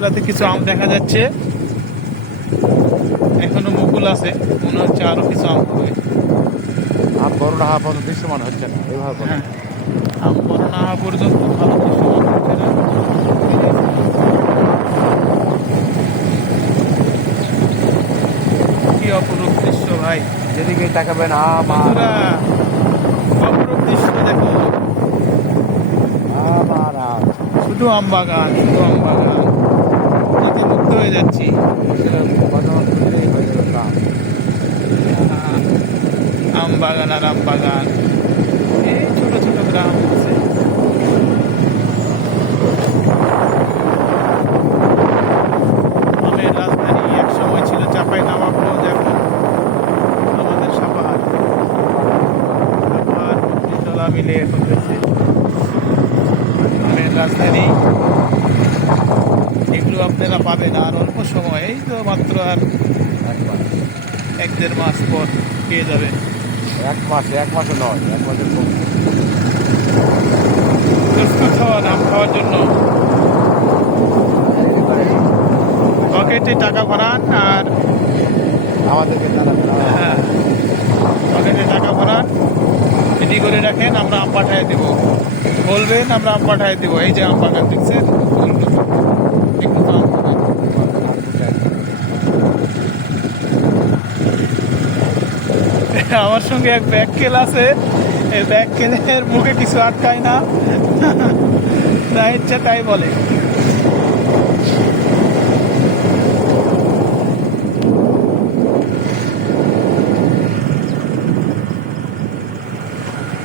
মালগাতে কিছু আম দেখা যাচ্ছে, এখনো মুকুল আছে, মনে হচ্ছে আরো কিছু আম হবে। আম বড় না হওয়া পর্যন্ত দৃশ্যমান হচ্ছে না, এইভাবে বলে। হ্যাঁ, আম বড় না হওয়া পর্যন্ত ভালো দৃশ্যমান হচ্ছে না। কি অপরূপ দৃশ্য ভাই, যেদিকে তাকাবেন আম আর বন্ধুরা, অপরূপ দৃশ্য দেখো, আম আর আম। শুধু আম বাগান, শুধু আম বাগান, এতে মুগ্ধ হয়ে যাচ্ছি। আসলে বর্তমান খুঁজলেই হয়ে যাবে গ্রাম। আম বাগান আর আম বাগান, এই ছোট ছোট গ্রাম আছে। আমের রাজধানী এক সময় ছিল চাঁপাইনবাবগঞ্জ, এখন আমাদের সাপাহার। সাপাহার মুক্তিতলা মিলে এখন হয়েছে আমের রাজধানী। এগুলো আপনারা পাবেন আর অল্প সময়, এই তো মাত্র আর একবার 1-1.5 মাস পর পেয়ে যাবেন। এক মাসে নয়, এক মাসের কম। প্রস্তুত হন আম খাওয়ার জন্য। দেরি করে পকেটে টাকা ভরান আর আমাদেরকে জানাবেন। হ্যাঁ, পকেটে টাকা ভরান, রেডি করে রাখেন, আমরা আম পাঠিয়ে দেবো। বলবেন আমরা আম পাঠিয়ে দেবো। এই যে আম বাগান দেখছেন, একটু তো আম খাবেন। আমার সঙ্গে এক ব্যাগ কেল আছে, এই ব্যাগ কেলের মুখে কিছু আটকায় না, যা ইচ্ছা তাই বলে।